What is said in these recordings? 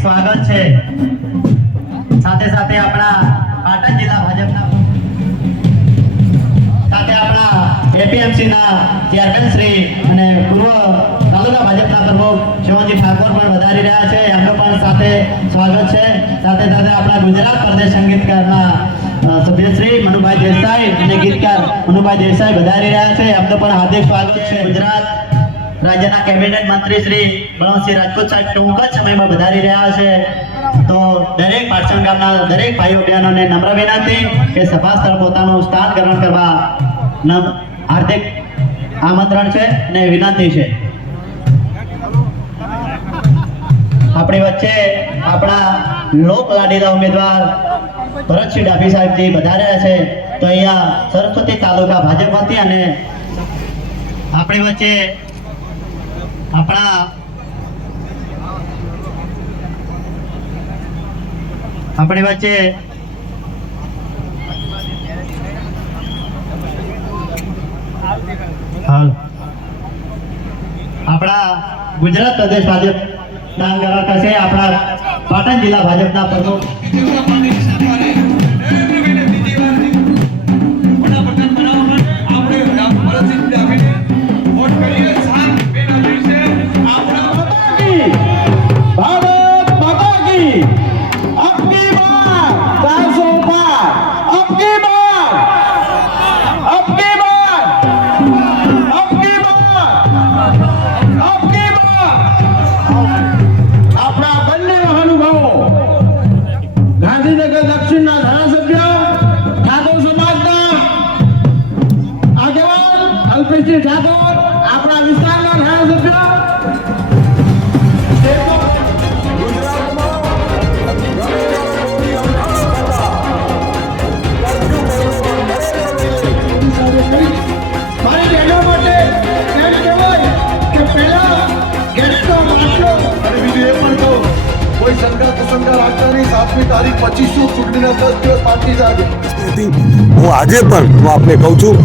સ્વાગત છે. સાથે સાથે આપણા પાટણ જિલ્લા ભાજપના સાથે આપણા એપીએમસી ના ચેરમેન શ્રી અને પૂર્વ તાલુકા ભાજપના પ્રમુખ શિવજી ઠાકોર પણ વધારી રહ્યા છે. એમનો પણ સાથે સ્વાગત છે. સાથે સાથે આપણા ગુજરાત પ્રદેશ સંગીતકારના સભ્યશ્રી મનુભાઈ દેસાઈ અને ગીતકાર મનુભાઈ દેસાઈ વધારી રહ્યા છે. એમનો પણ હાર્દિક સ્વાગત છે. ગુજરાત રાજ્યના કેબિનેટ મંત્રી શ્રી બળવંતસિંહ રાજપૂત સાહેબ ટૂંક જ સમયમાં વધારી રહ્યા છે. તો દરેક પાટણ ગામના દરેક ભાઈઓ બહેનોને નમ્ર વિનંતી કે સભા સ્થળ પોતાનું સ્થાન ગ્રહણ કરવા હાર્દિક આમંત્રણ છે અને વિનંતી છે. આપણી વચ્ચે આપણા લોક લાડીલા ઉમેદવાર ભરતસિંહ ડાભી સાહેબજી વધાર્યા છે. તો અહીંયા સરસ્વતી તાલુકા ભાજપ હતી અને આપણી વચ્ચે આપણા આપણી વચ્ચે હાલ. આપણા ગુજરાત પ્રદેશ ભાજપ ના છે આપણા પાટણ જિલ્લા ભાજપના પ્રમુખ. ગાંધીનગર દક્ષિણના ધારાસભ્ય ઠાકોર સમાજના આગેવાન અલ્પેશજી ઠાકોર આપણા વિસ્તારના ધારાસભ્ય શંકા કુશંકા રાખતા નહીં સાતમી તારીખ પચીસો ચૂંટણીના દસ દિવસ બાકી છે. હું આજે પણ હું આપને કહું છું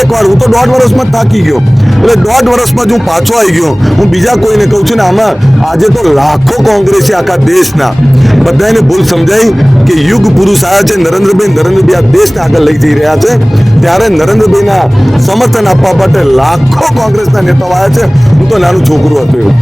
એક વાર હું તો દોઢ વર્ષમાં જ થાકી ગયો. એટલે દોઢ વર્ષમાં જ હું પાછો આવી ગયો. હું બીજા કોઈને કહું છું ને, આમાં આજે તો લાખો કોંગ્રેસી આખા દેશના બધાને ભૂલ સમજાઈ કે યુગ પુરુષ આવ્યા છે, નરેન્દ્રભાઈ નરેન્દ્રભાઈ આ દેશને આગળ લઈ જઈ રહ્યા છે. ત્યારે નરેન્દ્રભાઈના સમર્થન આપવા માટે લાખો કોંગ્રેસના નેતાઓ આવ્યા છે. હું તો નાનું છોકરું હતું એવું.